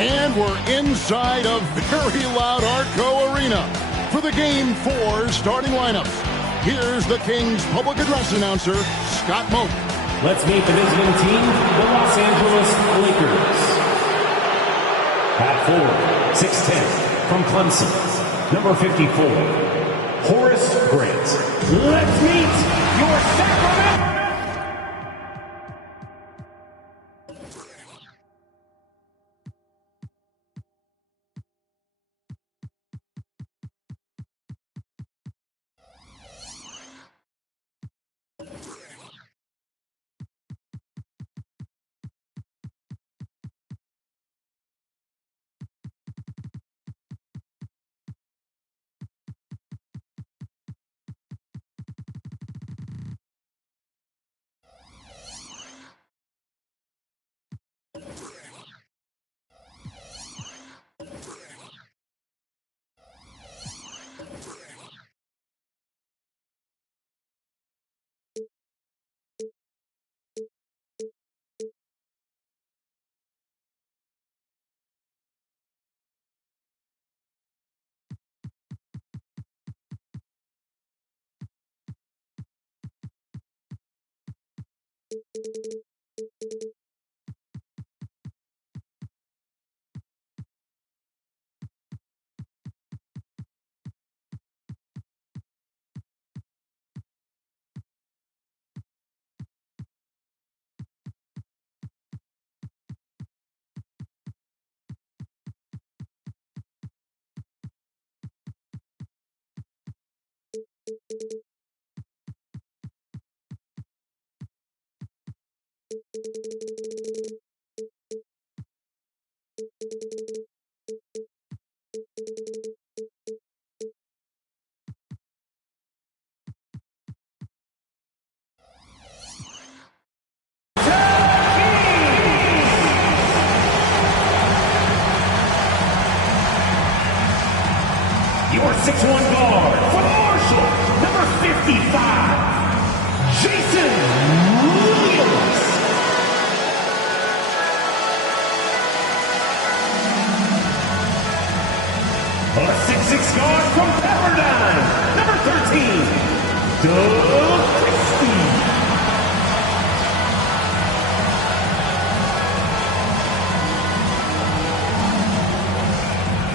And we're inside a very loud Arco Arena for the Game 4 starting lineups. Here's the Kings public address announcer, Scott Moak. Let's meet the visiting team, the Los Angeles Lakers. At 4, 6'10", from Clemson, number 54, Horace Grant. Let's meet your Sacramento. Your 6'1" guard from Marshall, number 55, Jason Williams. A 6'6" guard from Pepperdine, number 13, Doug Christie.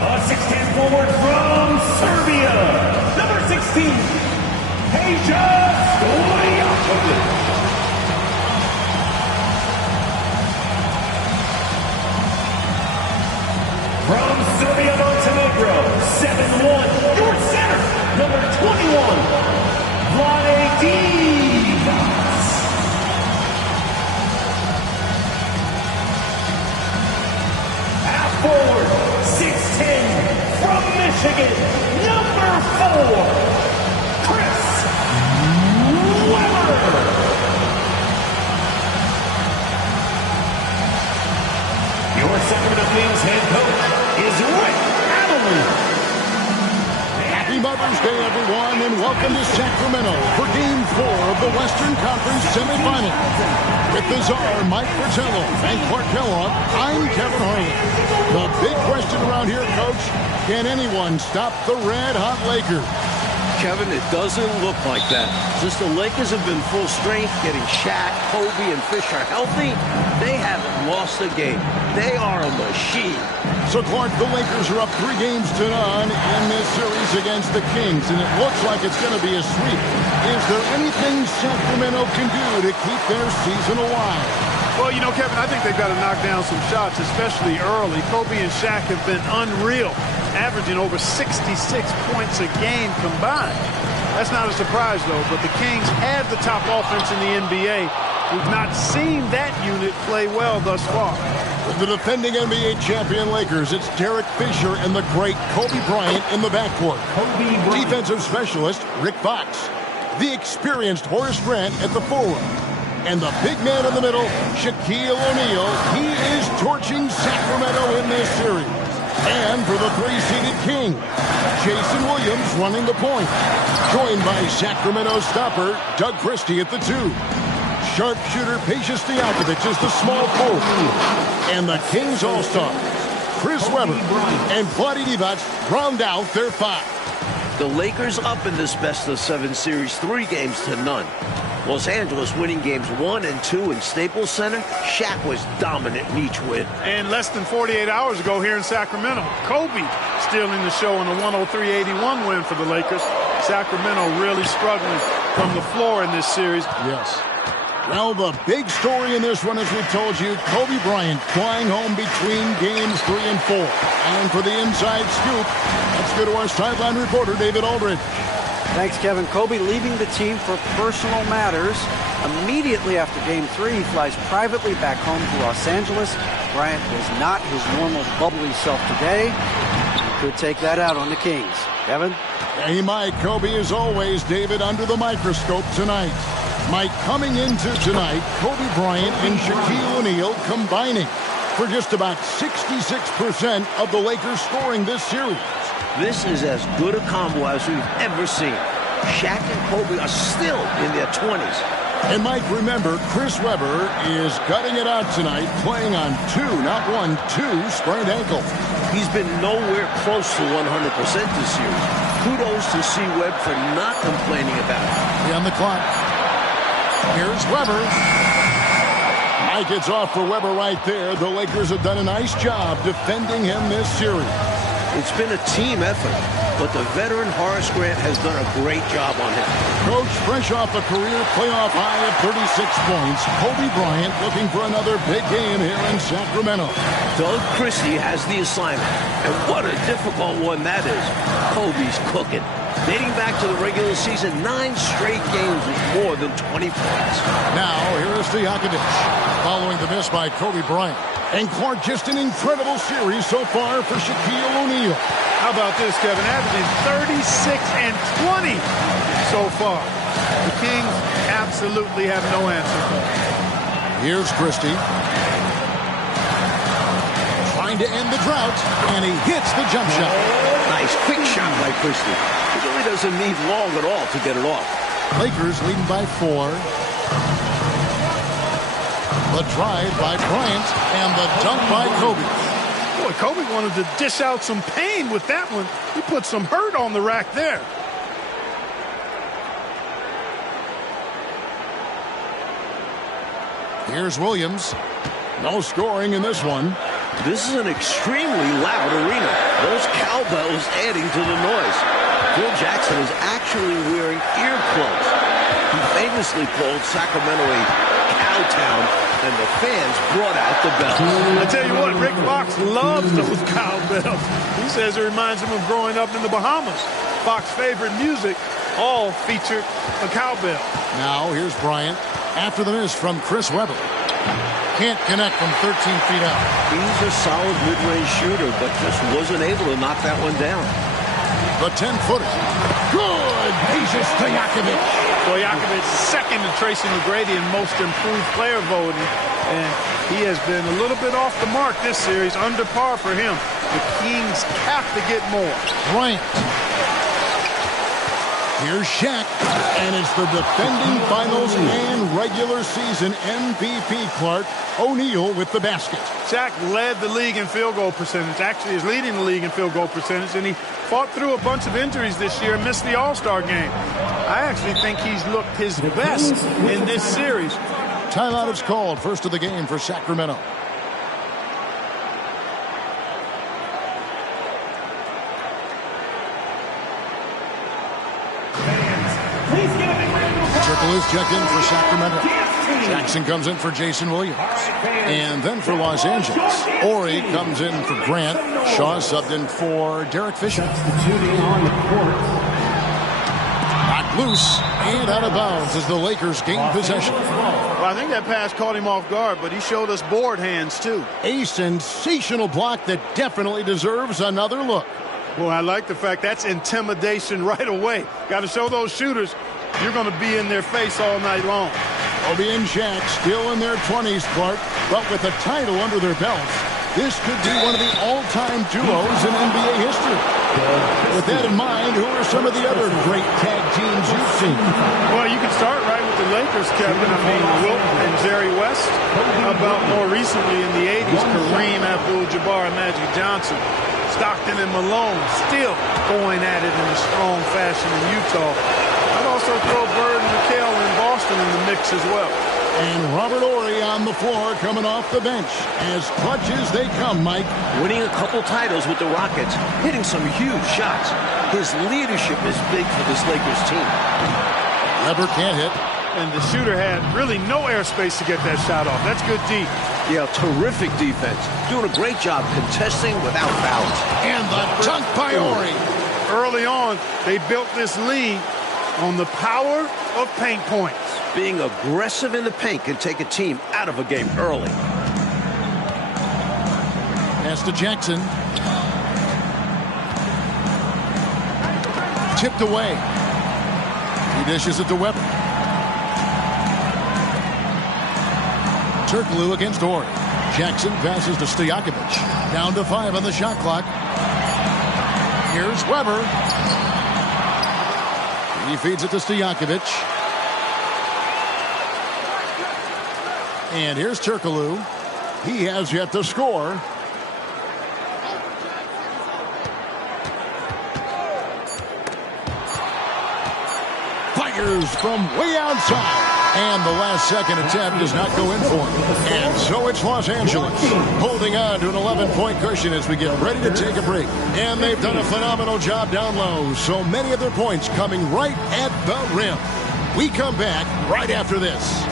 A 6'10" forward from Serbia, number 16, Peja Stojakovic. From Serbia, Montenegro, 7'1", your center, number 21, Vlade Divac. Half forward, 6'10", from Michigan, number 4, Chris Webber. Your Sacramento Kings head coach is Rick Adelman. Happy Mother's Day, everyone, and welcome to Sacramento for Game 4 of the Western Conference semifinal. With the czar, Mike Fratello, and Clark Kellogg, I'm Kevin Harlan. The big question around here, Coach, can anyone stop the red-hot Lakers? Kevin, it doesn't look like that. Since the Lakers have been full strength, getting Shaq, Kobe, and Fisher healthy, they haven't lost a game. They are a machine. So, Clark, the Lakers are up 3 games to none in this series against the Kings, and it looks like it's going to be a sweep. Is there anything Sacramento can do to keep their season alive? Well, you know, Kevin, I think they've got to knock down some shots, especially early. Kobe and Shaq have been unreal, averaging over 66 points a game combined. That's not a surprise, though, but the Kings have the top offense in the NBA. We've not seen that unit play well thus far. With the defending NBA champion Lakers, it's Derek Fisher and the great Kobe Bryant in the backcourt. Defensive specialist Rick Fox. The experienced Horace Grant at the forward. And the big man in the middle, Shaquille O'Neal. He is torching Sacramento in this series. And for the 3-seeded King, Jason Williams running the point. Joined by Sacramento stopper Doug Christie at the 2. Sharpshooter Peja Stojakovic is the small forward. And the Kings All-Star, Chris Webber and Vlade Divac round out their 5. The Lakers up in this best-of-7 series 3 games to none. Los Angeles winning games 1 and 2 in Staples Center. Shaq was dominant in each win. And less than 48 hours ago here in Sacramento, Kobe stealing the show in a 103-81 win for the Lakers. Sacramento really struggling from the floor in this series. Yes. Well, the big story in this one, as we told you, Kobe Bryant flying home between games 3 and 4. And for the inside scoop, let's go to our sideline reporter, David Aldridge. Thanks, Kevin. Kobe leaving the team for personal matters. Immediately after Game 3, he flies privately back home to Los Angeles. Bryant was not his normal bubbly self today. He could take that out on the Kings. Kevin? Yeah, he might. Kobe, as always, David, under the microscope tonight. Mike, coming into tonight, Kobe Bryant and Shaquille O'Neal combining for just about 66% of the Lakers scoring this series. This is as good a combo as we've ever seen. Shaq and Kobe are still in their 20s. And Mike, remember, Chris Webber is gutting it out tonight, playing on 2, not 1, 2 sprained ankles. He's been nowhere close to 100% this series. Kudos to C. Webb for not complaining about it. On the clock. Here's Webber. Mike, it's off for Webber right there. The Lakers have done a nice job defending him this series. It's been a team effort, but the veteran Horace Grant has done a great job on him. Coach, fresh off a career playoff high of 36 points, Kobe Bryant looking for another big game here in Sacramento. Doug Christie has the assignment, and what a difficult one that is. Kobe's cooking. Dating back to the regular season, 9 straight games with more than 20 points. Now, here is Stojakovic, following the miss by Kobe Bryant. And Clark, just an incredible series so far for Shaquille O'Neal. How about this, Kevin? Averaging 36 and 20 so far. The Kings absolutely have no answer for it. Here's Christie. Trying to end the drought, and he hits the jump shot. Nice quick shot by Christie. He really doesn't need long at all to get it off. Lakers leading by 4. The drive by Bryant and the dunk by Kobe. Boy, Kobe wanted to dish out some pain with that one. He put some hurt on the rack there. Here's Williams. No scoring in this one. This is an extremely loud arena. Those cowbells adding to the noise. Phil Jackson is actually wearing earplugs. He famously called Sacramento a cowtown, and the fans brought out the bells. I tell you what, Rick Fox loves those cowbells. He says it reminds him of growing up in the Bahamas. Fox's favorite music all featured a cowbell. Now here's Bryant after the miss from Chris Webber. Can't connect from 13 feet out. He's a solid mid-range shooter, but just wasn't able to knock that one down. The 10-footer. Good! Peja Stojakovic. Stojakovic second to Tracy McGrady in most improved player voting. And he has been a little bit off the mark this series, under par for him. The Kings have to get more. Bryant. Here's Shaq, and it's the defending finals and regular season MVP, Clark, O'Neal with the basket. Shaq led the league in field goal percentage, actually is leading the league in field goal percentage, and he fought through a bunch of injuries this year and missed the All-Star game. I actually think he's looked his best in this series. Timeout is called, first of the game for Sacramento. Triple is checked in for Sacramento. Jackson comes in for Jason Williams. And then for Los Angeles, Ori comes in for Grant. Shaw subbed in for Derek Fisher. Knocked loose and out of bounds as the Lakers gain possession. Well, I think that pass caught him off guard, but he showed us board hands too. A sensational block that definitely deserves another look. Well, I like the fact that's intimidation right away. Got to show those shooters you're going to be in their face all night long. Kobe and Shaq still in their 20s, Clark, but with a title under their belts, this could be one of the all-time duos in NBA history. With that in mind, who are some of the other great tag teams you've seen? Well, you can start right with the Lakers, Kevin, I mean, Wilt and Jerry West. How about more recently in the 80s, Kareem Abdul-Jabbar and Magic Johnson. Stockton and Malone still going at it in a strong fashion in Utah. I'd also throw Bird and McHale in Boston in the mix as well. And Robert Horry on the floor coming off the bench. As clutch as they come, Mike. Winning a couple titles with the Rockets, hitting some huge shots. His leadership is big for this Lakers team. Lever can't hit. And the shooter had really no airspace to get that shot off. That's good D. Yeah, terrific defense. Doing a great job contesting without fouls. And the dunk by Horry. Early on, they built this lead on the power of paint points. Being aggressive in the paint can take a team out of a game early. Pass to Jackson. Tipped away. He dishes it to Webber. Turkoglu against Horry. Jackson passes to Stojakovic. Down to 5 on the shot clock. Here's Webber. He feeds it to Stojakovic. And here's Turkoglu. He has yet to score. Fires from way outside. And the last second attempt does not go in for him. And so it's Los Angeles holding on to an 11-point cushion as we get ready to take a break. And they've done a phenomenal job down low. So many of their points coming right at the rim. We come back right after this.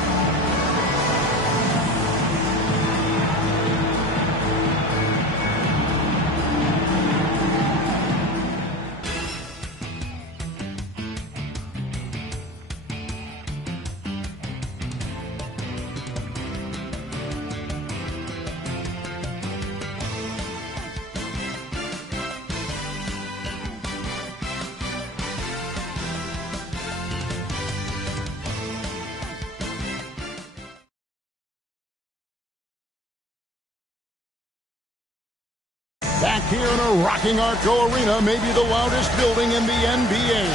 Back here in a rocking Arco Arena, maybe the loudest building in the NBA.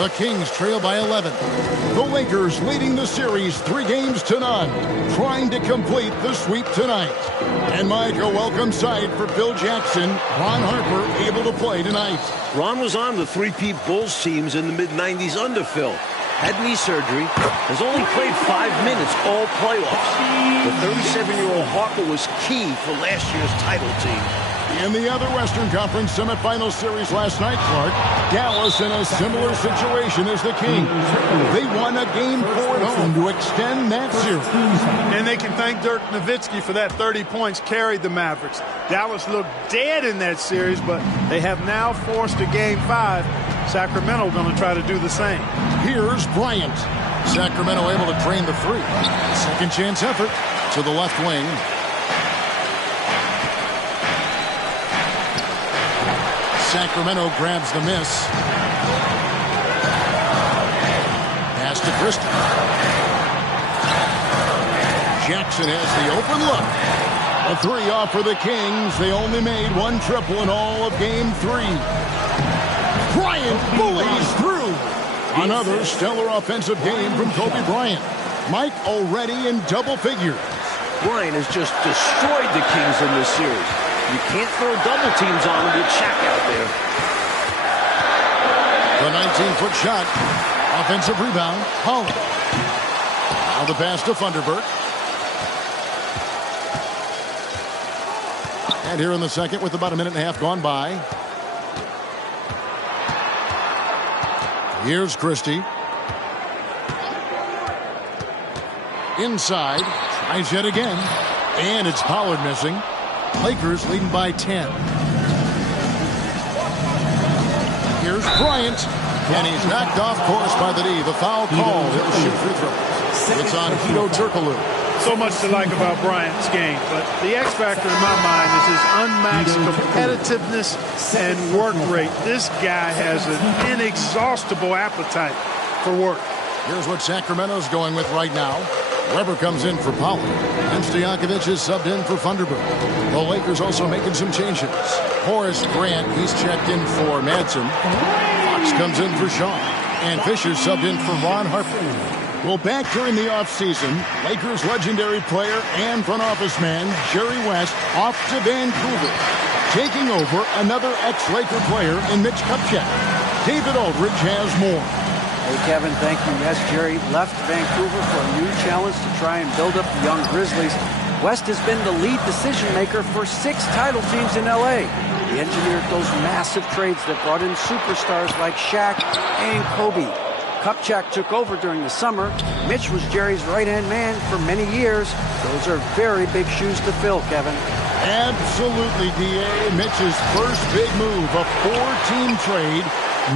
The Kings trail by 11. The Lakers leading the series 3-0, trying to complete the sweep tonight. And Mike, a welcome sight for Phil Jackson. Ron Harper able to play tonight. Ron was on the three-peat Bulls teams in the mid-90s under Phil. Had knee surgery, has only played 5 minutes all playoffs. The 37-year-old Harper was key for last year's title team. In the other Western Conference semifinal series last night, Clark, Dallas in a similar situation as the Kings. They won a Game 4 at home to extend that series. And they can thank Dirk Nowitzki for that 30 points carried the Mavericks. Dallas looked dead in that series, but they have now forced a Game 5. Sacramento going to try to do the same. Here's Bryant. Sacramento able to drain the 3. Second chance effort to the left wing. Sacramento grabs the miss. Pass to Christie. Jackson has the open look. A 3 off for the Kings. They only made 1 triple in all of Game 3. Bryant bullies through. Another stellar offensive game from Kobe Bryant. Mike already in double figures. Bryant has just destroyed the Kings in this series. You can't throw double teams on him with Shaq out there. The 19-foot shot. Offensive rebound. Holland. Now the pass to Thunderbird. And here in the second with about a minute and a half gone by. Here's Christie. Inside. Tries yet again. And it's Pollard missing. Lakers leading by 10. Here's Bryant. And he's knocked off course by the D. The foul call. He'll shoot free throws. It's on Hedo Turkoglu. So much to like about Bryant's game, but the X factor in my mind is his unmatched competitiveness and work rate. This guy has an inexhaustible appetite for work. Here's what Sacramento's going with right now. Webber comes in for Pollard. And Stojakovic is subbed in for Thunderbird. The Lakers also making some changes. Horace Grant, he's checked in for Madsen. Fox comes in for Shaw. And Fisher subbed in for Ron Harper. Well, back during the offseason, Lakers legendary player and front office man Jerry West off to Vancouver, taking over another ex-Laker player in Mitch Kupchak. David Aldridge has more. Hey, Kevin, thank you. Yes, Jerry left Vancouver for a new challenge to try and build up the young Grizzlies. West has been the lead decision-maker for 6 title teams in L.A. He engineered those massive trades that brought in superstars like Shaq and Kobe. Kupchak took over during the summer. Mitch was Jerry's right-hand man for many years. Those are very big shoes to fill, Kevin. Absolutely, D.A. Mitch's first big move, a 4-team trade,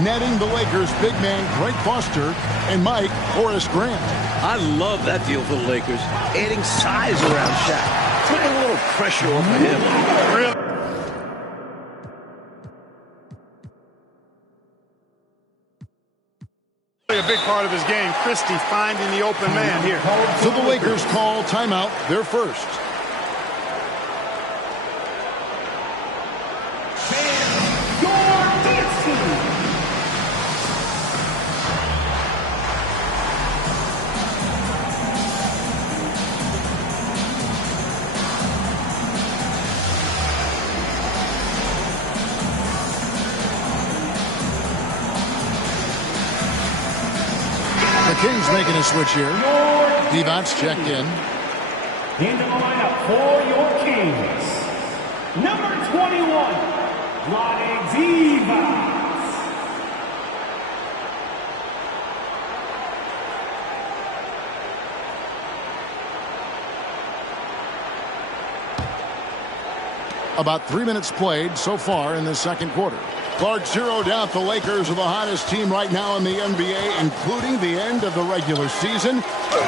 netting the Lakers' big man Greg Foster and Mike Horace Grant. I love that deal for the Lakers, adding size around Shaq, taking a little pressure off of him. A big part of his game, Christie finding the open man here. So the Lakers call timeout, their first. The Kings making a switch here. Divac checked in. Into the lineup for your Kings. Number 21, Divac. About 3 minutes played so far in the second quarter. Clark zeroed out the Lakers are the hottest team right now in the NBA, including the end of the regular season.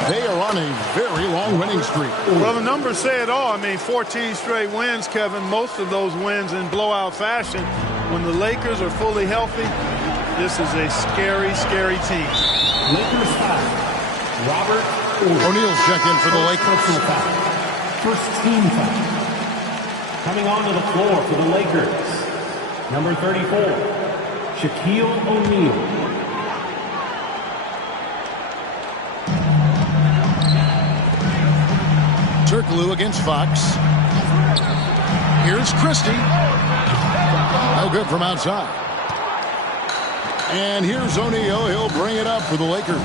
They are on a very long winning streak. Well, the numbers say it all. I mean, 14 straight wins, Kevin. Most of those wins in blowout fashion. When the Lakers are fully healthy, this is a scary, scary team. Lakers foul. Robert O'Neal's check in for the Lakers. First team foul. Coming onto the floor for the Lakers. Number 34, Shaquille O'Neal. Turkoglu against Fox. Here's Christie. No good from outside. And here's O'Neal. He'll bring it up for the Lakers.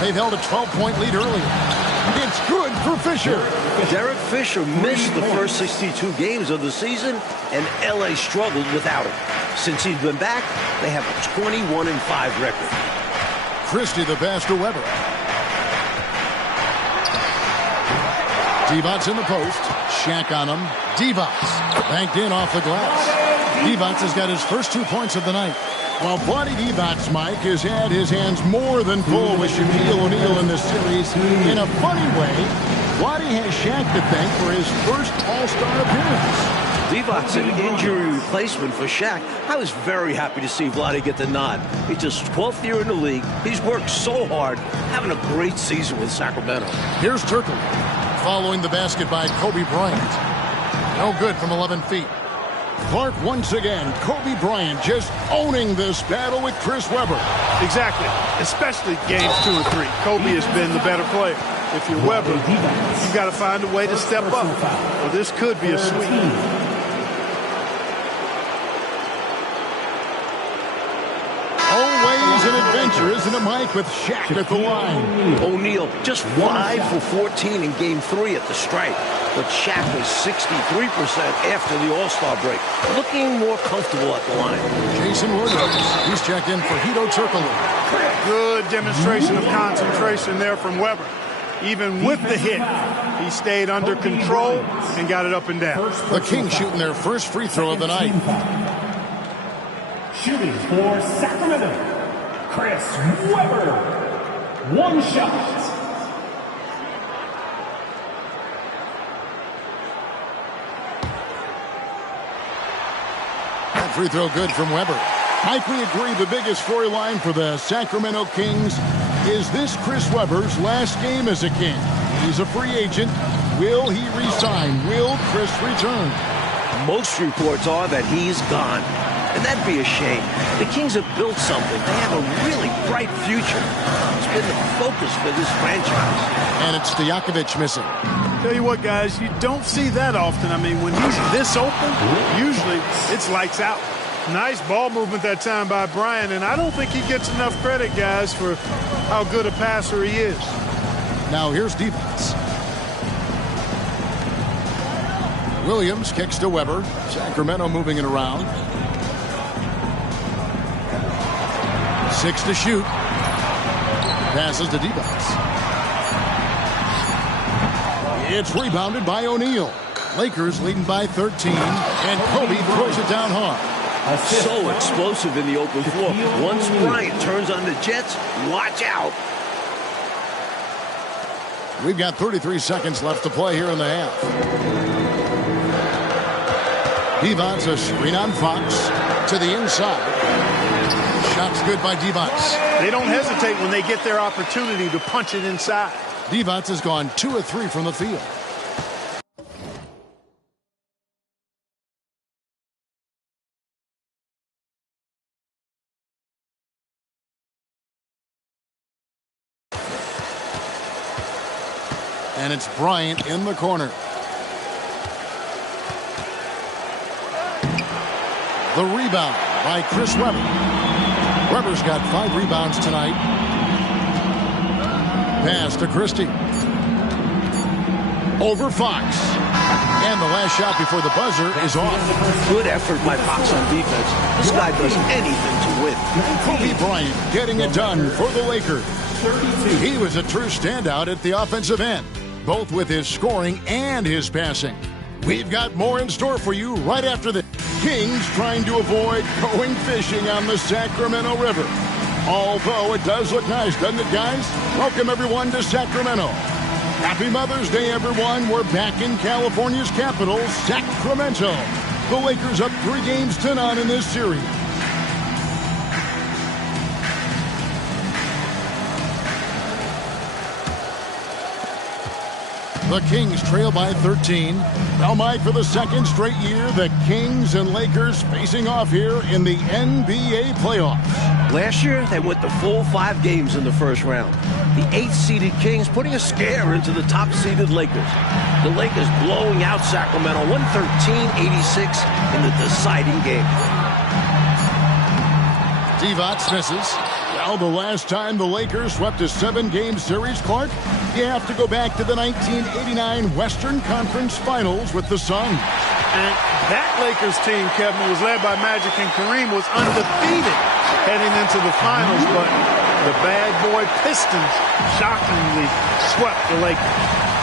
They've held a 12-point lead earlier. It's good for Fisher. Derek Fisher missed the first 62 games of the season, and L.A. struggled without him. Since he's been back, they have a 21-5 record. Christie the pass to Weber. Divac in the post. Shaq on him. Divac banked in off the glass. Divac has got his first 2 points of the night. While Vlade Divac, Mike, has had his hands more than full with Shaquille O'Neal in this series, in a funny way, Vlade has Shaq to thank for his first All-Star appearance. Divac's an injury replacement for Shaq. I was very happy to see Vlade get the nod. He's just 12th year in the league. He's worked so hard, having a great season with Sacramento. Here's Turkoglu, following the basket by Kobe Bryant. No good from 11 feet. Clark once again, Kobe Bryant just owning this battle with Chris Webber. Exactly, especially games 2 and 3. Kobe has been the better player. If you're Webber, you've got to find a way to step up. Well, this could be a sweep. Always an adventure, isn't it, Mike, with Shaq at the line? O'Neal just 5 for 14 in Game 3 at the stripe. But Shaq was 63% after the All-Star break, looking more comfortable at the line. Jason Williams, he's checked in for Hedo Turkoglu. Good demonstration of concentration there from Webber. Even with the hit, he stayed under control and got it up and down. The Kings shooting their first free throw of the night. Shooting for Sacramento, Chris Webber. One shot. That free throw good from Webber. Mike, we agree the biggest storyline for the Sacramento Kings is this Chris Webber's last game as a King. He's a free agent. Will he resign? Will Chris return? Most reports are that he's gone. And that'd be a shame. The Kings have built something. They have a really bright future. It's been the focus for this franchise. And it's Stojakovic missing. Tell you what, guys, you don't see that often. I mean, when he's this open, usually it's lights out. Nice ball movement that time by Bryant, and I don't think he gets enough credit, guys, for how good a passer he is. Now here's defense. Williams kicks to Weber. Sacramento moving it around. 6 to shoot. Passes to Dre-X. It's rebounded by O'Neal. Lakers leading by 13, and Kobe throws it down hard. So explosive in the open floor. Once Bryant turns on the Jets, watch out. We've got 33 seconds left to play here in the half. Divac, a screen on Fox to the inside. Shot's good by Divac. They don't hesitate when they get their opportunity to punch it inside. Divac has gone 2 of 3 from the field. And it's Bryant in the corner. The rebound by Chris Webber. Webber's got 5 rebounds tonight. Pass to Christie. Over Fox. And the last shot before the buzzer is off. Good effort by Fox on defense. This guy does anything to win. Kobe Bryant getting it done for the Lakers. He was a true standout at the offensive end, both with his scoring and his passing. We've got more in store for you right after the Kings trying to avoid going fishing on the Sacramento River. Although it does look nice, doesn't it, guys? Welcome, everyone, to Sacramento. Happy Mother's Day, everyone. We're back in California's capital, Sacramento. The Lakers up 3 games to none in this series. The Kings trail by 13. Now, Mike, for the second straight year, the Kings and Lakers facing off here in the NBA playoffs. Last year, they went the full 5 games in the first round. The 8th-seeded Kings putting a scare into the top-seeded Lakers. The Lakers blowing out Sacramento 113-86 in the deciding game. Divac misses. Well, the last time the Lakers swept a 7-game series, Clark, you have to go back to the 1989 Western Conference Finals with the Suns. And that Lakers team, Kevin, was led by Magic and Kareem, was undefeated heading into the finals, but the bad boy Pistons shockingly swept the Lakers.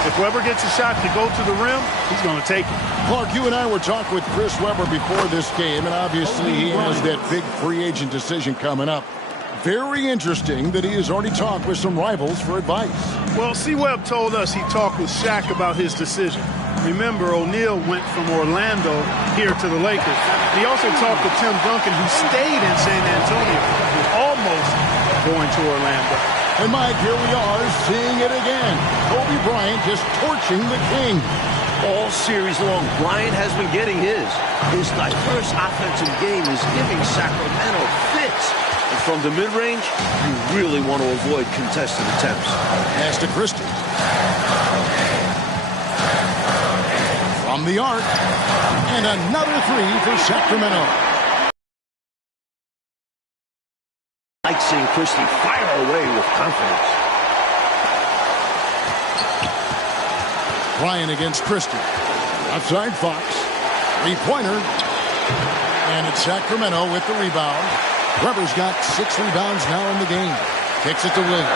If Webber gets a shot to go to the rim, he's going to take it. Clark, you and I were talking with Chris Webber before this game, and obviously he has that big free agent decision coming up. Very interesting that he has already talked with some rivals for advice. Well, C-Webb told us he talked with Shaq about his decision. Remember, O'Neal went from Orlando here to the Lakers. He also talked with Tim Duncan, who stayed in San Antonio, almost going to Orlando. And Mike, here we are seeing it again. Kobe Bryant just torching the King. All series long, Bryant has been getting his. His diverse offensive game is giving Sacramento fits. And from the mid-range, you really want to avoid contested attempts. Pass to Christie. From the arc. And another 3 for Sacramento. I like seeing Christie fire away with confidence. Bryant against Christie. Outside Fox. 3-pointer. And it's Sacramento with the rebound. Weber's got 6 rebounds now in the game. Kicks it to Williams.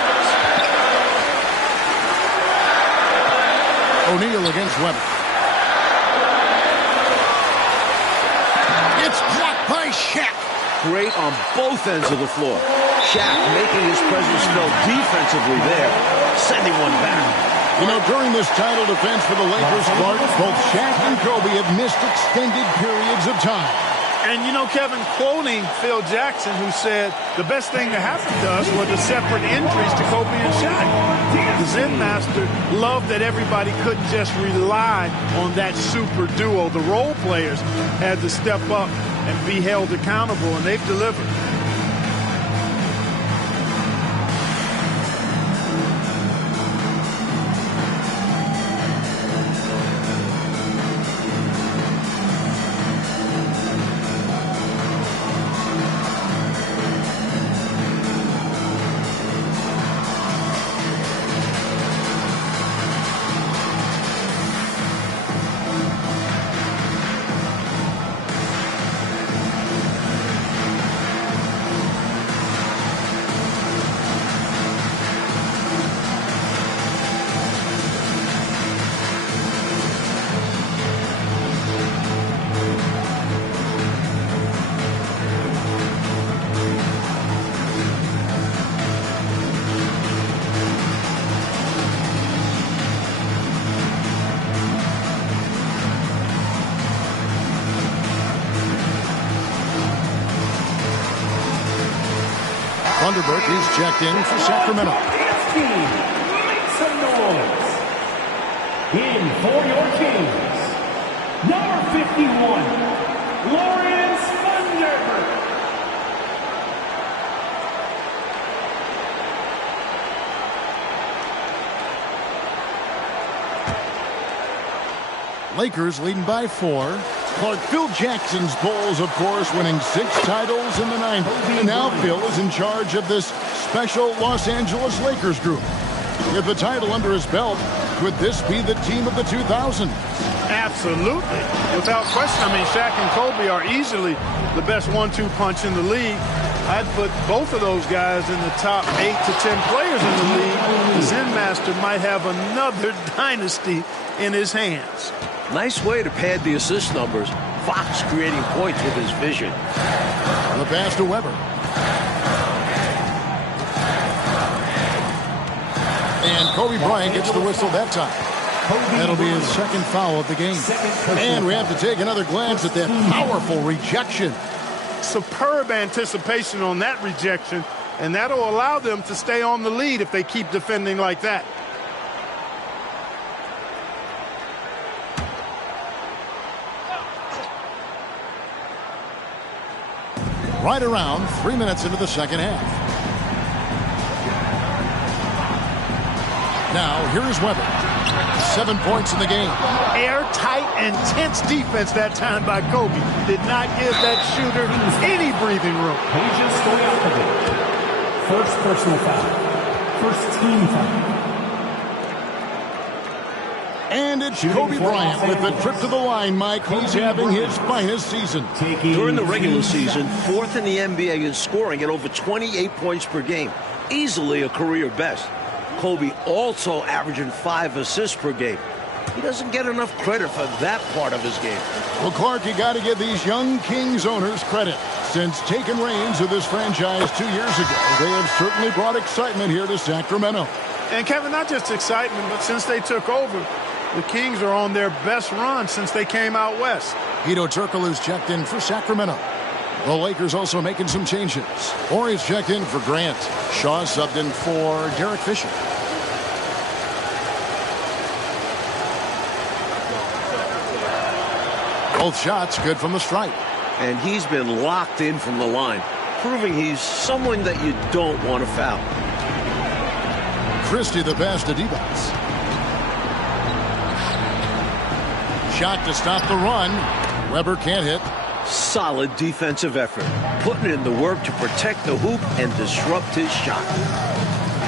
O'Neal against Weber. It's blocked by Shaq. Great on both ends of the floor. Shaq making his presence felt defensively there, sending one back. You know, during this title defense for the Lakers, Clark, both Shaq and Kobe have missed extended periods of time. And, you know, Kevin, quoting Phil Jackson, who said the best thing that happened to us were the separate injuries to Kobe and Shaq. The Zen Master loved that everybody couldn't just rely on that super duo. The role players had to step up and be held accountable, and they've delivered. Thunderbird is checked in for Sacramento. Team, make some noise. In for your Kings, number 51, Lawrence Thunderbird. Lakers leading by 4. Clark, Phil Jackson's Bulls, of course, winning 6 titles in the 90s. And now Phil is in charge of this special Los Angeles Lakers group. With the title under his belt, could this be the team of the 2000s? Absolutely. Without question. I mean, Shaq and Kobe are easily the best 1-2 punch in the league. I'd put both of those guys in the top 8 to 10 players in the league. The Zen Master might have another dynasty in his hands. Nice way to pad the assist numbers. Fox creating points with his vision. The pass to Weber. And Kobe Bryant gets the whistle that time. That'll be his second foul of the game. And we have to take another glance at that powerful rejection. Superb anticipation on that rejection, and that'll allow them to stay on the lead if they keep defending like that. Right around 3 minutes into the second half. Now, here is Weber. 7 points in the game. Airtight and tense defense that time by Kobe. Did not give that shooter any breathing room. Pages Stoyakovich. First personal foul. First team foul. And it's Kobe Bryant with the trip to the line, Mike. He's having his finest season. During the regular season, 4th in the NBA in scoring at over 28 points per game. Easily a career best. Kobe also averaging 5 assists per game. He doesn't get enough credit for that part of his game. Well, Clark, you got to give these young Kings owners credit. Since taking reins of this franchise 2 years ago, they have certainly brought excitement here to Sacramento. And Kevin, not just excitement, but since they took over, the Kings are on their best run since they came out west. Guido Turkoglu's checked in for Sacramento. The Lakers also making some changes. Horry's checked in for Grant. Shaw subbed in for Derek Fisher. Both shots good from the stripe. And he's been locked in from the line, proving he's someone that you don't want to foul. Christie the pass to D-Box. Shot to stop the run. Weber can't hit. Solid defensive effort, putting in the work to protect the hoop and disrupt his shot.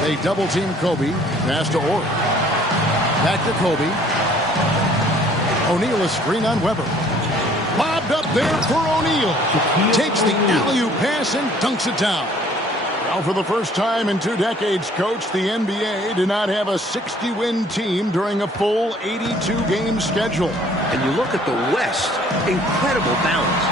They double-team Kobe. Pass to Orr. Back to Kobe. O'Neal is screen on Weber. Lobbed up there for O'Neal. Takes the alley-oop pass and dunks it down. Now, for the first time in 2 decades, Coach, the NBA did not have a 60-win team during a full 82-game schedule. And you look at the West, incredible balance.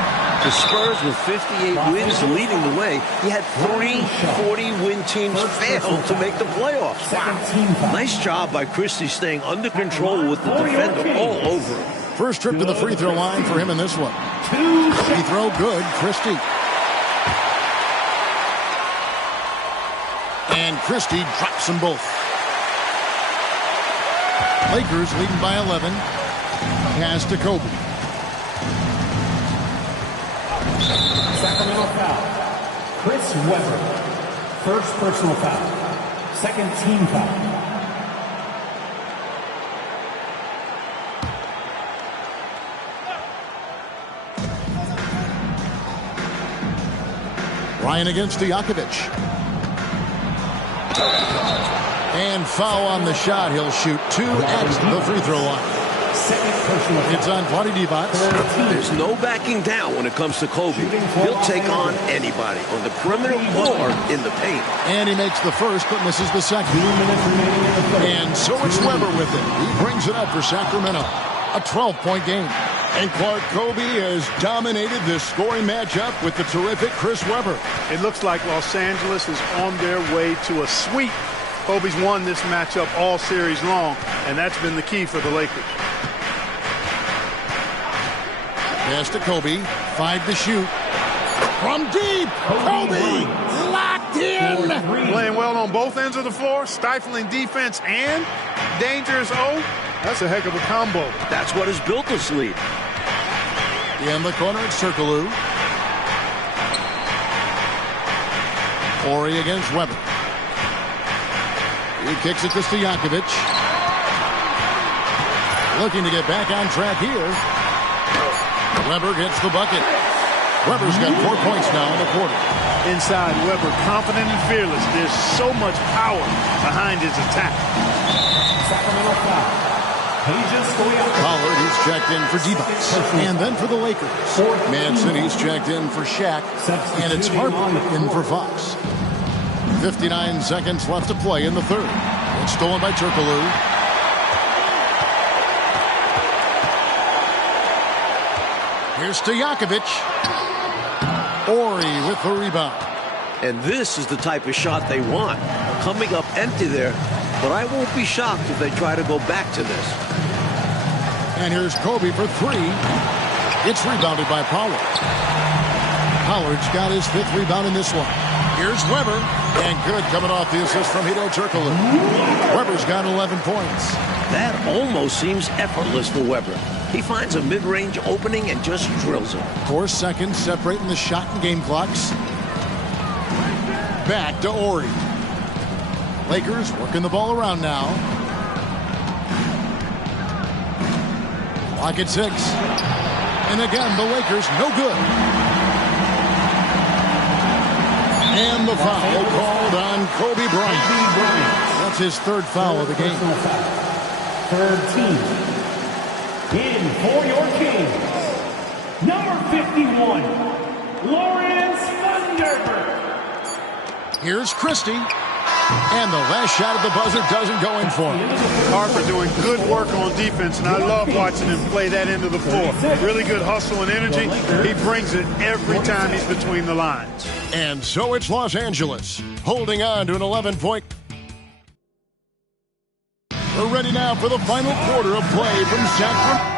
The Spurs with 58 wins leading the way. He had 3 40-win teams fail to make the playoffs. Wow. Nice job by Christie staying under control with the defender all over him. First trip to the free throw line for him in this one. Free throw good, Christie. And Christie drops them both. Lakers leading by 11. Pass to Kobe. Sacramento foul. Chris Webber. First personal foul. Second team foul. Ryan against Stojakovic. And foul on the shot. He'll shoot 2 at the free throw line. It's on Vlade Divac. There's no backing down when it comes to Kobe. He'll take on anybody on the perimeter or in the paint. And he makes the first but misses the second. And so it's Webber with it. He brings it up for Sacramento. A 12-point game. And Clark, Kobe has dominated this scoring matchup with the terrific Chris Webber. It looks like Los Angeles is on their way to a sweep. Kobe's won this matchup all series long, and that's been the key for the Lakers. Pass to Kobe. 5 to shoot. From deep. Kobe locked in. Playing well on both ends of the floor, stifling defense and dangerous O. That's a heck of a combo. That's what has built this lead. In the corner, it's Circalou. Horry against Webber. He kicks it to Stojakovic. Looking to get back on track here. Webber gets the bucket. Webber's got 4 points now in the quarter. Inside, Webber confident and fearless. There's so much power behind his attack. Sacramento foul. Pollard, he's checked in for Divac. And then for the Lakers, Manson, he's checked in for Shaq. And it's Harper in for Fox. 59 seconds left to play in the third. It's stolen by Turkoglu. Here's Stojakovic. Horry with the rebound. And this is the type of shot they want. Coming up empty there. But I won't be shocked if they try to go back to this. And here's Kobe for 3. It's rebounded by Pollard. Pollard's got his 5th rebound in this one. Here's Webber. And good coming off the assist from Hedo Turkoglu. Webber's got 11 points. That almost seems effortless for Webber. He finds a mid-range opening and just drills it. 4 seconds separating the shot and game clocks. Back to Horry. Lakers working the ball around now. Clock at 6. And again, the Lakers no good. And the foul called on Kobe Bryant. That's his 3rd foul of the game. Third team. In for your Kings. Number 51, Lawrence Thunderbird. Here's Christie. And the last shot at the buzzer doesn't go in for him. Harper doing good work on defense, and I love watching him play that end of the floor. Really good hustle and energy. He brings it every time he's between the lines. And so it's Los Angeles, holding on to an 11-point. We're ready now for the final quarter of play from Sacramento.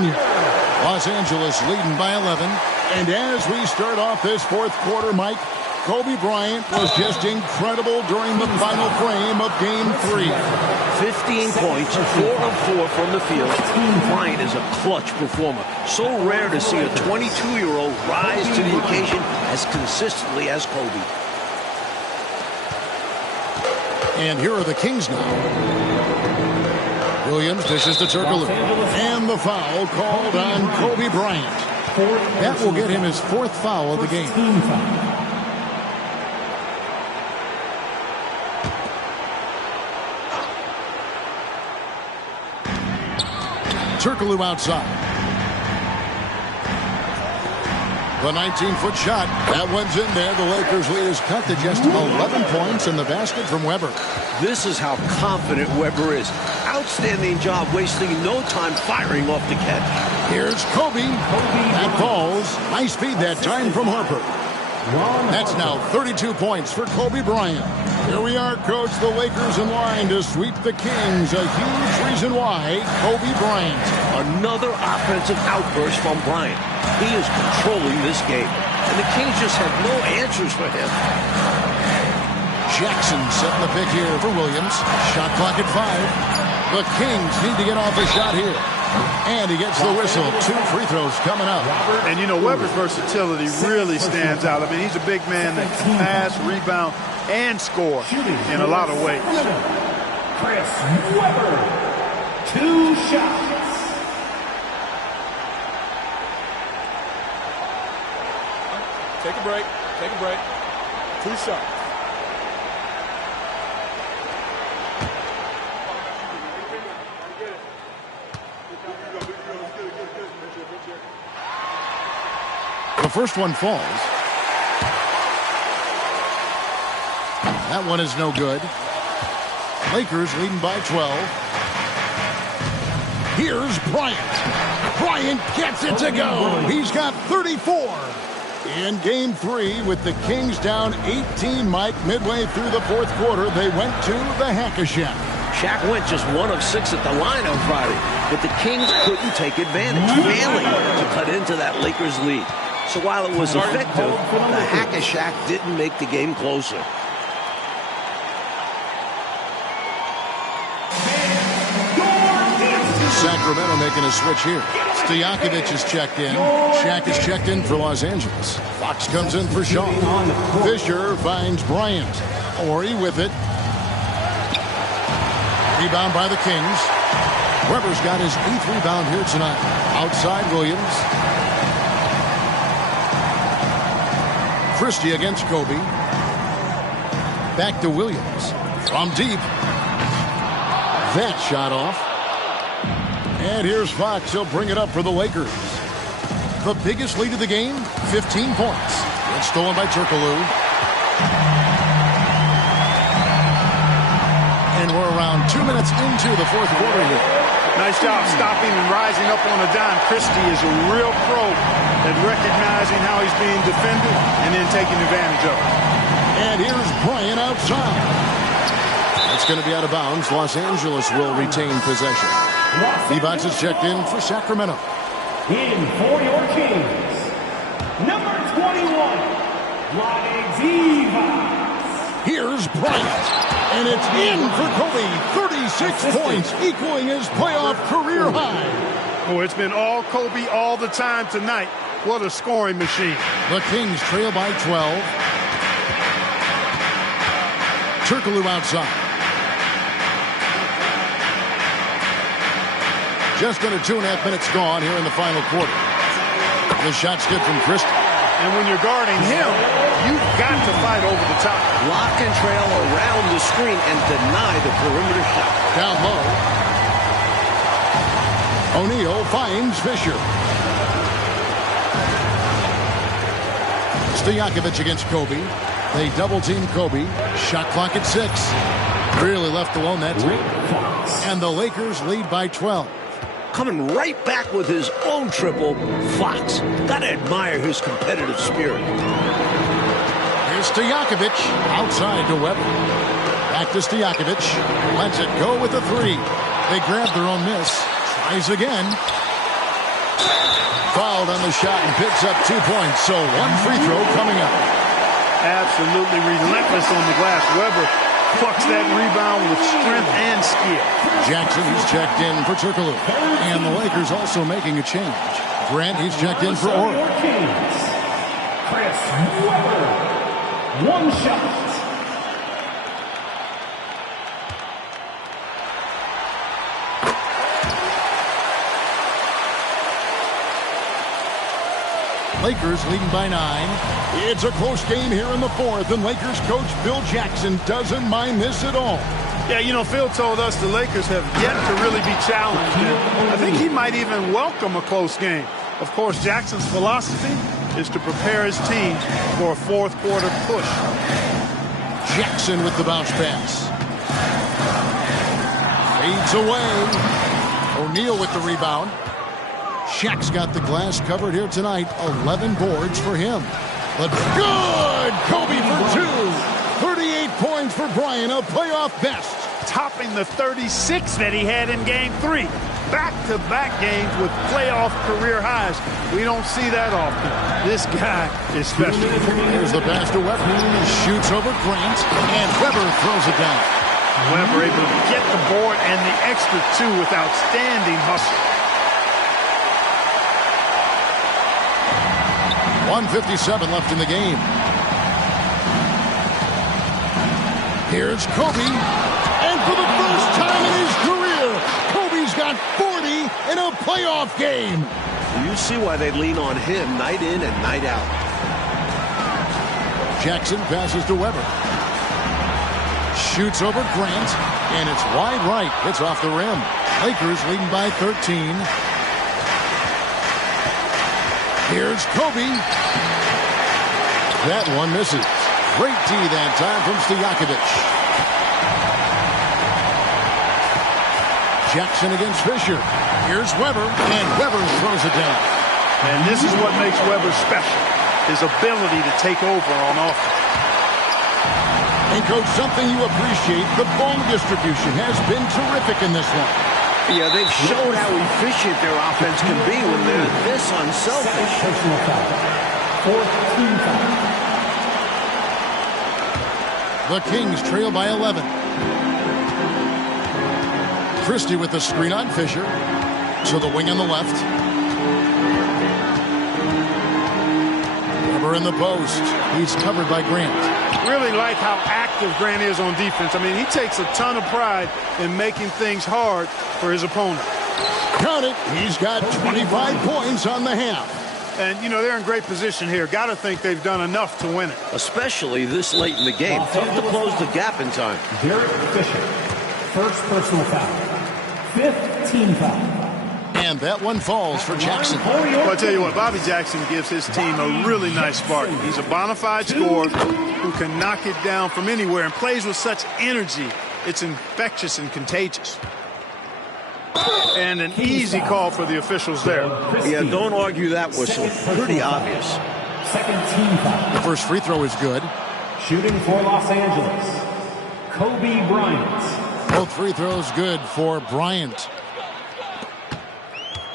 California. Los Angeles leading by 11. And as we start off this fourth quarter, Mike, Kobe Bryant was just incredible during the final frame of Game 3. 15 points, 4 of 4 from the field. Bryant is a clutch performer. So rare to see a 22-year-old rise to the occasion as consistently as Kobe. And here are the Kings now. Williams dishes to Turkoglu. And the foul called on Kobe Bryant. That will get him his fourth foul of the game. Turkoglu outside. The 19-foot shot. That one's in there. The Lakers lead is cut to just 11 points in the basket from Weber. This is how confident Weber is. Outstanding job wasting no time firing off the catch. Here's Kobe. That falls. Nice feed that time from Harper. That's now 32 points for Kobe Bryant. Here we are, Coach. The Lakers in line to sweep the Kings. A huge reason why Kobe Bryant. Another offensive outburst from Bryant. He is controlling this game. And the Kings just have no answers for him. Jackson setting the pick here for Williams. Shot clock at 5. The Kings need to get off a shot here. And he gets the whistle. 2 free throws coming up. And, you know, Weber's versatility really stands out. I mean, he's a big man that can pass, rebound, and score in a lot of ways. Chris Weber, 2 shots. Take a break. Take a break. 2 shots. The first one falls. That one is no good. Lakers leading by 12. Here's Bryant. Bryant gets it to go. He's got 34. In Game 3 with the Kings down 18, Mike, midway through the fourth quarter, they went to the Hack-a-Shack. Shaq went just 1 of 6 at the line on Friday, but the Kings couldn't take advantage, failing to cut into that Lakers lead. So while it was effective, the Hack-a-Shack didn't make the game closer. Sacramento making a switch here. Stojakovic is checked in. Shaq is checked in for Los Angeles. Fox comes in for Shaw. Fisher finds Bryant. Horry with it. Rebound by the Kings. Weber's got his 8th rebound here tonight. Outside Williams. Christie against Kobe. Back to Williams. From deep. That shot off. And here's Fox. He'll bring it up for the Lakers. The biggest lead of the game, 15 points. It's stolen by Turkoglu. And we're around 2 minutes into the fourth quarter here. Nice job stopping and rising up on a dime. Christie is a real pro at recognizing how he's being defended and then taking advantage of it. And here's Bryant outside. That's going to be out of bounds. Los Angeles will retain possession. Divac is checked in for Sacramento. In for your Kings, number 21, Divac. Here's Bryant. And it's in for Kobe. 36 points, equaling his playoff career high. Oh, it's been all Kobe all the time tonight. What a scoring machine. The Kings trail by 12. Turkoglu outside. Just under 2.5 minutes gone here in the final quarter. The shot's good from Christie. And when you're guarding him, you've got to fight over the top. Lock and trail around the screen and deny the perimeter shot. Down low. O'Neal finds Fisher. Stojakovic against Kobe. They double-team Kobe. Shot clock at 6. Really left alone that time. And the Lakers lead by 12. Coming right back with his own triple, Fox. Gotta admire his competitive spirit. Here's Stojakovic outside to Weber. Back to Stojakovic. Lets it go with the 3. They grab their own miss. Tries again. fouled on the shot and picks up 2 points. So one free throw coming up. Absolutely relentless on the glass. Weber plucks that rebound with strength and skill. Jackson, he's checked in for Turkoglu. And the Lakers also making a change. Grant, he's checked in for Orr. Chris Weber. One shot. Lakers leading by 9. It's a close game here in the fourth, and Lakers coach Phil Jackson doesn't mind this at all. Yeah, you know, Phil told us the Lakers have yet to really be challenged. And I think he might even welcome a close game. Of course, Jackson's philosophy is to prepare his team for a fourth quarter push. Jackson with the bounce pass. Fades away. O'Neal with the rebound. Shaq's got the glass covered here tonight. 11 boards for him. But good! Kobe for 2. 38 points for Bryant, a playoff best. Topping the 36 that he had in Game 3. Back-to-back games with playoff career highs. We don't see that often. This guy is special. Here's the pass to Weber. Shoots over Grant, and Weber throws it down. Weber able to get the board and the extra 2 with outstanding hustle. 1:57 left in the game. Here's Kobe. And for the first time in his career, Kobe's got 40 in a playoff game. You see why they lean on him night in and night out. Jackson passes to Weber. Shoots over Grant, and it's wide right. Hits off the rim. Lakers leading by 13. Here's Kobe. That one misses. Great D that time from Stojakovic. Jackson against Fisher. Here's Weber, and Weber throws it down. And this is what makes Weber special, his ability to take over on offense. And, Coach, something you appreciate, the ball distribution has been terrific in this one. Yeah, they've shown how efficient their offense can be when they're this unselfish. Personal foul. Fourth team foul. The Kings trail by 11. Christie with the screen on Fisher. To the wing on the left. Weber in the post. He's covered by Grant. Really like how active Grant is on defense. I mean, he takes a ton of pride in making things hard for his opponent. Count it. He's got 25 points on the half. And, you know, they're in great position here. Got to think they've done enough to win it. Especially this late in the game. Tough to close the gap in time. Derek Fisher. First personal foul. Fifth team foul. And that one falls for Jackson. Well, I tell you what, Bobby Jackson gives his team a really nice spark. He's a bona fide scorer who can knock it down from anywhere and plays with such energy. It's infectious and contagious. And an easy call for the officials there. Yeah, don't argue that whistle. Pretty obvious. Second team foul. The first free throw is good. Shooting for Los Angeles. Kobe Bryant. Both free throws good for Bryant.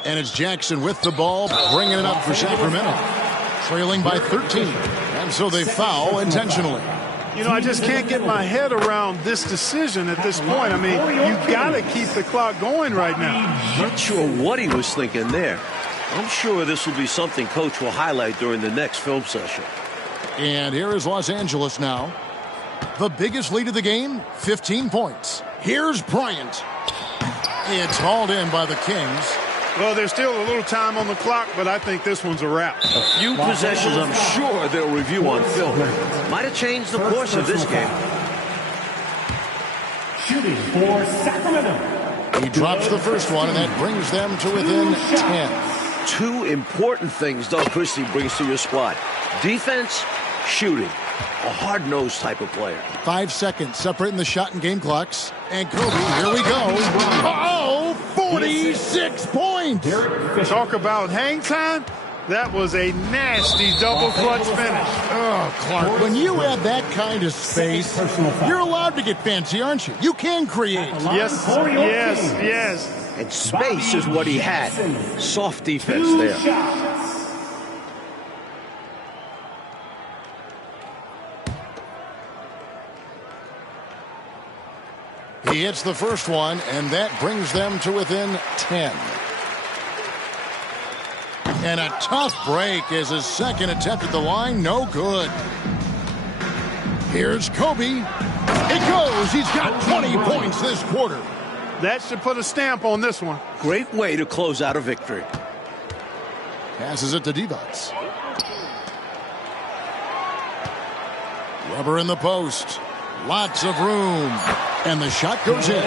And it's Jackson with the ball, bringing it up for Sacramento. Trailing by 13. And so they foul intentionally. You know, I just can't get my head around this decision at this point. I mean, you got to keep the clock going right now. Not sure what he was thinking there. I'm sure this will be something Coach will highlight during the next film session. And here is Los Angeles now. The biggest lead of the game, 15 points. Here's Bryant. It's hauled in by the Kings. Well, there's still a little time on the clock, but I think this one's a wrap. A few possessions I'm sure they'll review on film. Might have changed the course of this game. Shooting for Sacramento. He drops the first one, and that brings them to within 10. Two important things Doug Christie brings to your squad. Defense, shooting. A hard-nosed type of player. 5 seconds separating the shot and game clocks. And Kobe, here we go. Oh, 46 points. Talk about hang time. That was a nasty double clutch finish. Oh, Clark, when you have that kind of space, you're allowed to get fancy, aren't you? You can create. Yes, yes, yes. And space is what he had. Soft defense there. He hits the first one, and that brings them to within 10. And a tough break as his second attempt at the line, no good. Here's Kobe. It goes. He's got 20 points this quarter. That should put a stamp on this one. Great way to close out a victory. Passes it to Divac. Rubber in the post. Lots of room. And the shot goes in.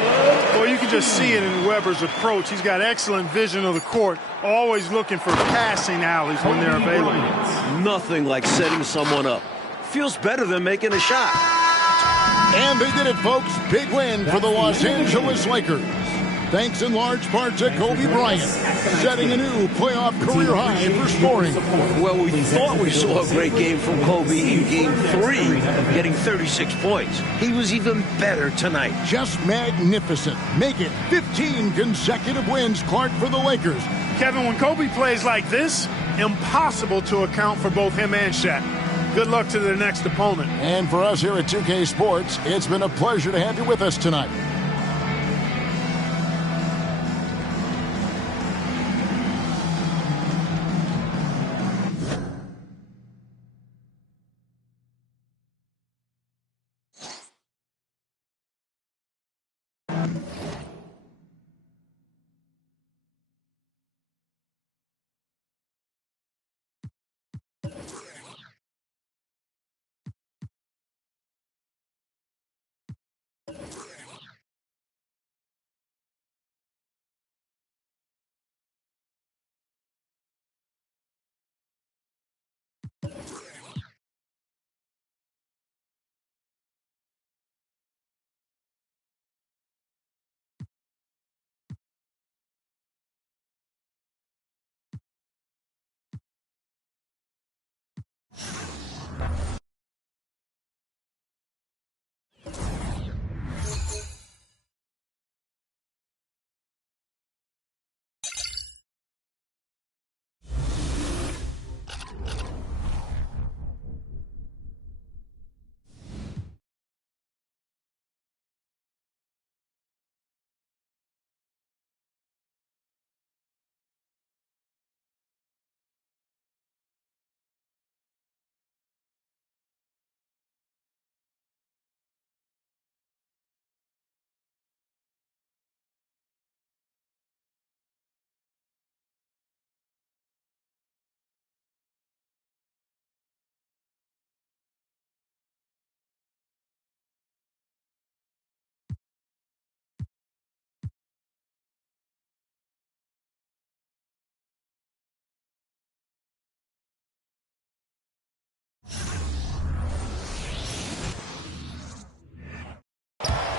Well, you can just see it in Weber's approach. He's got excellent vision of the court, always looking for passing alleys when they're available. Nothing like setting someone up. Feels better than making a shot. And they did it, folks. Big win for the Los Angeles Lakers. Thanks in large part to Kobe Bryant, setting a new playoff career high for scoring. Well, we thought we saw a great game from Kobe in Game 3, getting 36 points. He was even better tonight. Just magnificent. Make it 15 consecutive wins, Clark, for the Lakers. Kevin, when Kobe plays like this, impossible to account for both him and Shaq. Good luck to their next opponent. And for us here at 2K Sports, it's been a pleasure to have you with us tonight.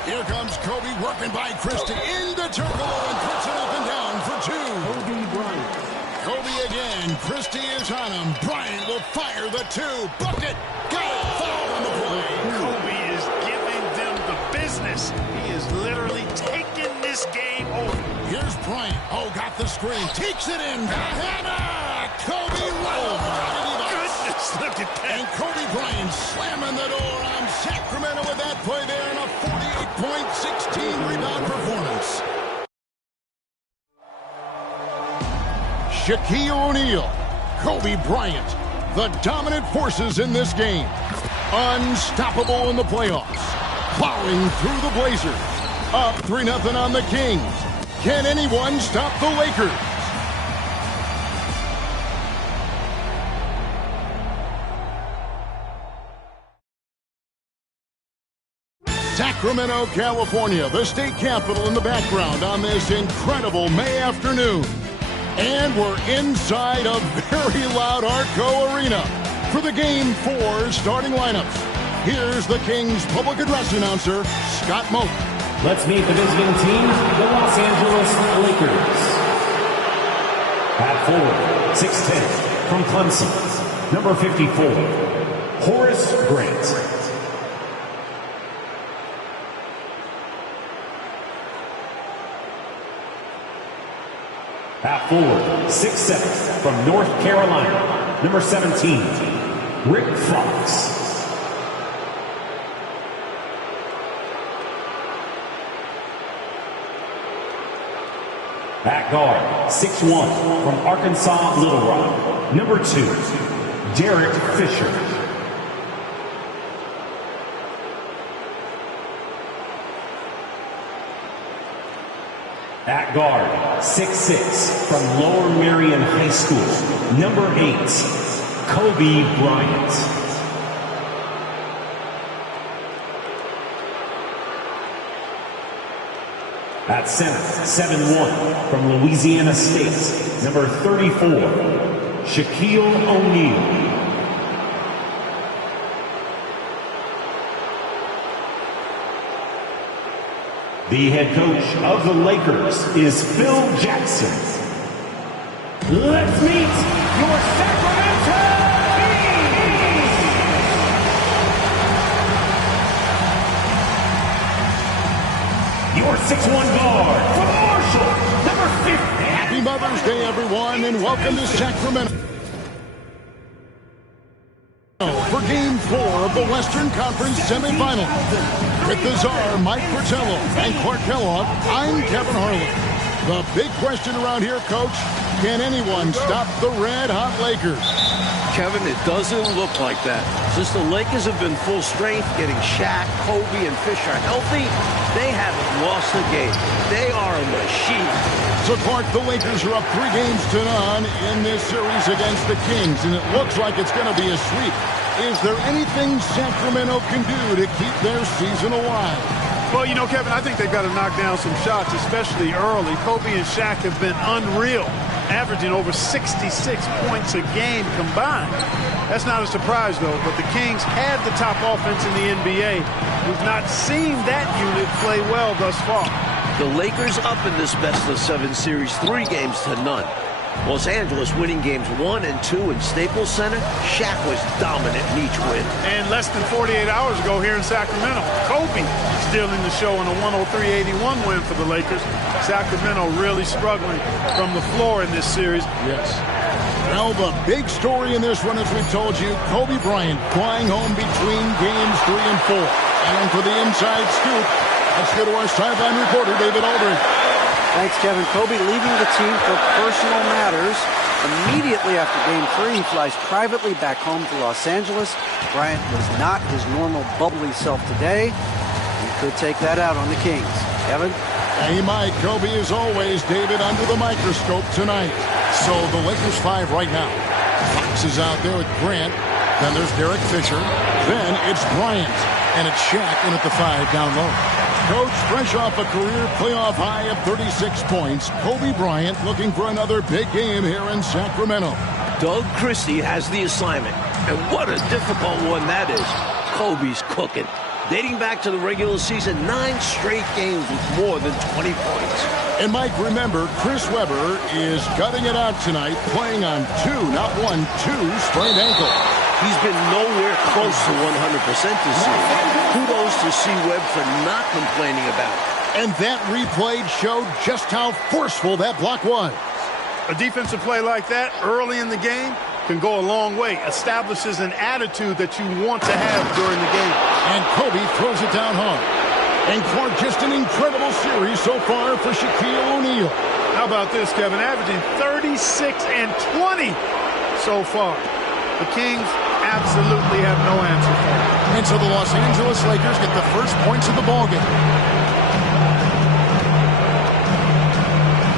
Here comes Kobe working by Christie into Turkoglu and puts it up and down for two. Kobe Bryant. Kobe again. Christie is on him. Bryant will fire the two. Bucket. Got it. Foul on the play. Kobe is giving them the business. He is literally taking this game over. Here's Bryant. Oh, got the screen. Takes it in. Hannah. Kobe right over. Goodness, look at that. And Kobe Bryant slamming the door on Sacramento with that play there and a 48-point, 16-rebound performance. Shaquille O'Neal, Kobe Bryant, the dominant forces in this game. Unstoppable in the playoffs. Plowing through the Blazers. Up 3-0 on the Kings. Can anyone stop the Lakers? Sacramento, California, the state capital in the background on this incredible May afternoon. And we're inside a very loud Arco Arena for the Game 4 starting lineups. Here's the Kings public address announcer, Scott Moak. Let's meet the visiting team, the Los Angeles Lakers. At forward, 6'10", from Clemson, number 54, Horace Grant. At forward, 6'7", from North Carolina, number 17, Rick Fox. At guard, 6'1", from Arkansas Little Rock, number 2, Derek Fisher. At guard, 6'6", from Lower Merion High School, number 8, Kobe Bryant. At center, 7'1", from Louisiana State, number 34, Shaquille O'Neal. The head coach of the Lakers is Phil Jackson. Let's meet your Sacramento Kings! Your 6'1" guard from Marshall, number 50. Happy Mother's Day, everyone, and welcome to Sacramento for Game 4 of the Western Conference semifinal. With the czar, Mike Fratello, and Clark Kellogg, I'm Kevin Harlan. The big question around here, Coach, can anyone stop the red-hot Lakers? Kevin, it doesn't look like that. Since the Lakers have been full strength, getting Shaq, Kobe, and Fisher healthy, they haven't lost a game. They are a machine. So, Clark, the Lakers are up 3-0 in this series against the Kings, and it looks like it's going to be a sweep. Is there anything Sacramento can do to keep their season alive? Well, you know, Kevin, I think they've got to knock down some shots, especially early. Kobe and Shaq have been unreal, averaging over 66 points a game combined. That's not a surprise, though, but the Kings had the top offense in the NBA. We've not seen that unit play well thus far. The Lakers up in this best-of-7 series 3-0. Los Angeles winning games 1 and 2 in Staples Center. Shaq was dominant in each win. And less than 48 hours ago here in Sacramento, Kobe stealing the show in a 103-81 win for the Lakers. Sacramento really struggling from the floor in this series. Yes. Well, the big story in this one, as we told you, Kobe Bryant flying home between games 3 and 4. And for the inside scoop, let's go to our sideline reporter, David Aldridge. Thanks, Kevin. Kobe leaving the team for personal matters. Immediately after Game 3, he flies privately back home to Los Angeles. Bryant was not his normal bubbly self today. He could take that out on the Kings. Kevin? Hey, Mike. Kobe, as always, David, under the microscope tonight. So the Lakers 5 right now. Fox is out there with Grant. Then there's Derek Fisher. Then it's Bryant. And it's Shaq in at the 5 down low. Coach, fresh off a career playoff high of 36 points, Kobe Bryant looking for another big game here in Sacramento. Doug Christie has the assignment, and what a difficult one that is. Kobe's cooking. Dating back to the regular season, 9 straight games with more than 20 points. And Mike, remember, Chris Webber is gutting it out tonight, playing on 2 sprained ankle. He's been nowhere close to 100% this year. Kudos to C. Webb for not complaining about it. And that replay showed just how forceful that block was. A defensive play like that early in the game can go a long way. Establishes an attitude that you want to have during the game. And Kobe throws it down hard. And Clark, just an incredible series so far for Shaquille O'Neal. How about this, Kevin? Averaging 36 and 20 so far. The Kings absolutely have no answer for it. And so the Los Angeles Lakers get the first points of the ballgame.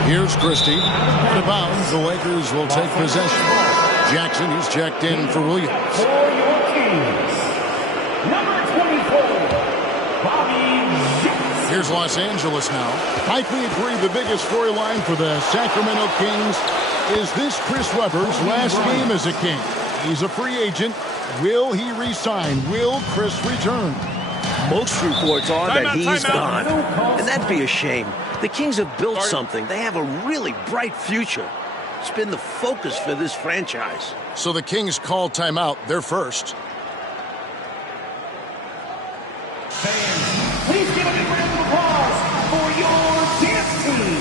Here's Christie. Out of bounds, the Lakers will take possession. Jackson, he's checked in for Williams. For your Kings, number 24, Bobby Jackson. Here's Los Angeles now. Mike, we agree the biggest storyline for the Sacramento Kings is this Chris Webber's last game as a King. He's a free agent. Will he resign? Will Chris return? Most reports are that he's gone. And that'd be a shame. The Kings have built something. They have a really bright future. It's been the focus for this franchise. So the Kings call timeout. They're first. Fans, please give a big round of applause for your dance team.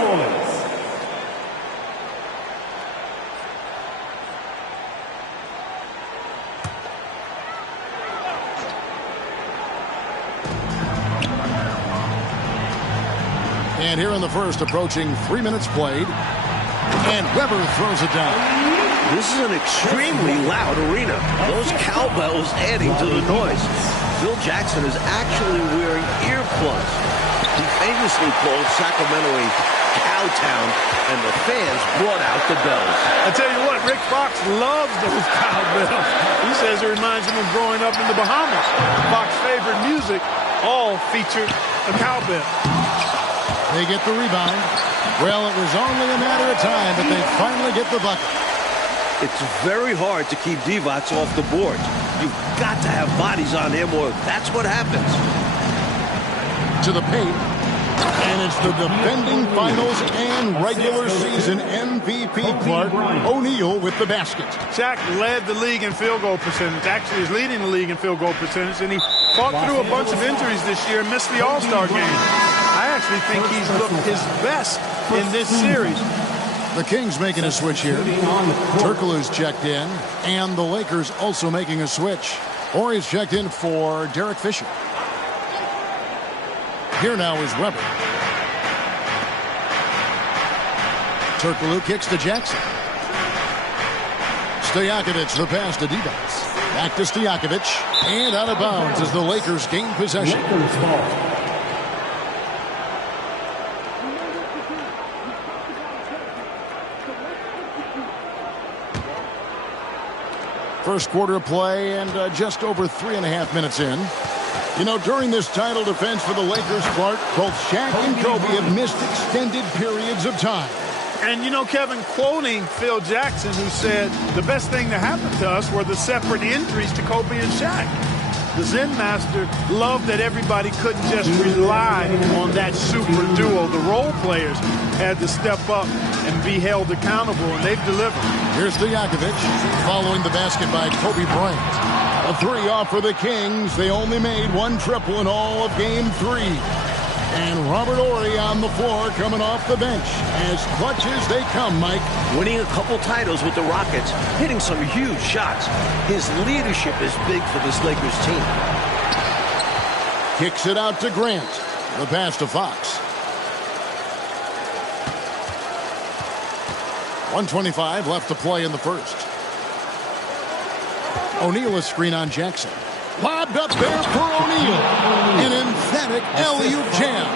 points. And here in the first, approaching 3 minutes played. And Weber throws it down. This is an extremely loud arena. Those cowbells adding to the noise. Phil Jackson is actually wearing earplugs. He famously called Sacramento a cowtown, and the fans brought out the bells. I tell you what, Rick Fox loves those cowbells. He says it reminds him of growing up in the Bahamas. Fox's favorite music all featured a cowbell. They get the rebound. Well, it was only a matter of time, but they finally get the bucket. It's very hard to keep Divac off the board. You've got to have bodies on him, or that's what happens. To the paint. And it's the defending finals and regular season MVP, Clark O'Neal, with the basket. Shaq led the league in field goal percentage. Actually, is leading the league in field goal percentage, and he fought through a bunch of injuries this year and missed the All-Star game. I actually think he's looked his best in this series. The Kings making a switch here. Turkoglu's checked in, and the Lakers also making a switch. Horry's checked in for Derek Fisher. Here now is Weber. Turkoglu kicks to Jackson. Stojakovic the pass to Divac. Back to Stojakovic, and out of bounds as the Lakers gain possession. First quarter of play, and just over 3.5 minutes in. You know, during this title defense for the Lakers, Clark, both Shaq and Kobe have missed extended periods of time. And, you know, Kevin, quoting Phil Jackson, who said, the best thing that happened to us were the separate injuries to Kobe and Shaq. The Zen Master loved that everybody couldn't just rely on that super duo. The role players had to step up and be held accountable, and they've delivered. Here's Stojakovic following the basket by Kobe Bryant. A three off for the Kings. They only made one triple in all of Game 3. And Robert Horry on the floor coming off the bench. As clutch as they come, Mike. Winning a couple titles with the Rockets, hitting some huge shots. His leadership is big for this Lakers team. Kicks it out to Grant. The pass to Fox. 1:25 left to play in the first. O'Neal a screen on Jackson. Lobbed up there for O'Neal. An emphatic alley-oop jam.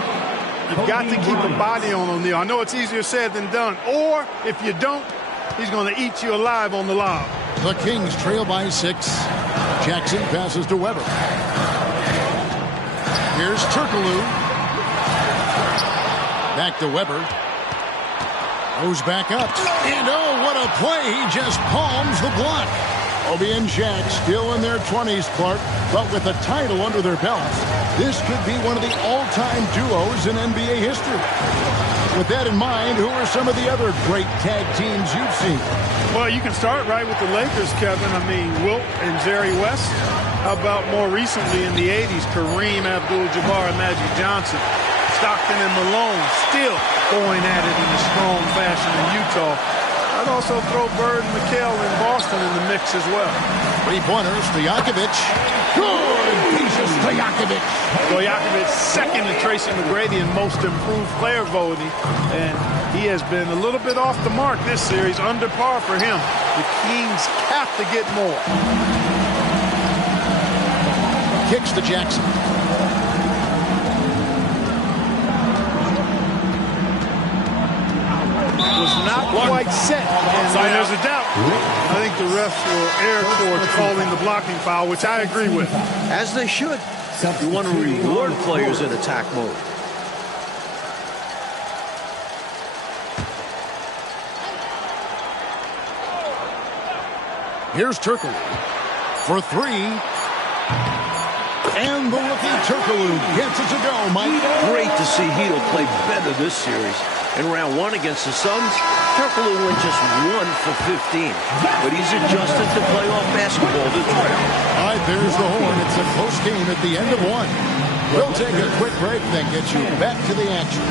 You've got to keep a body on O'Neal. I know it's easier said than done. Or, if you don't, he's going to eat you alive on the lob. The Kings trail by 6. Jackson passes to Weber. Here's Turkoglu. Back to Weber. Goes back up. And oh, what a play. He just palms the block. Kobe and Shaq still in their 20s, Clark, but with a title under their belts. This could be one of the all-time duos in NBA history. With that in mind, who are some of the other great tag teams you've seen? Well, you can start right with the Lakers, Kevin. I mean, Wilt and Jerry West. How about more recently in the 80s, Kareem Abdul-Jabbar and Magic Johnson. Stockton and Malone still going at it in a strong fashion in Utah. I'd also throw Bird and McHale in Boston in the mix as well. Three-pointers, Stojakovic. Good piece of Stojakovic. Stojakovic second to Tracy McGrady in most improved player voting. And he has been a little bit off the mark this series, under par for him. The Kings have to get more. Kicks to Jackson. Was not quite set, and when there's a doubt, I think the refs will err towards calling the blocking foul, which I agree with. As they should. You want to reward players in attack mode. Here's Turkoglu for 3. And the rookie Turkoglu gets it to go, Mike. Great to see Hedo play better this series. In round 1 against the Suns, Turkoglu went just 1 for 15. But he's adjusted to playoff basketball this round. All right, there's the horn. It's a close game at the end of 1. We'll take a quick break, then get you back to the action.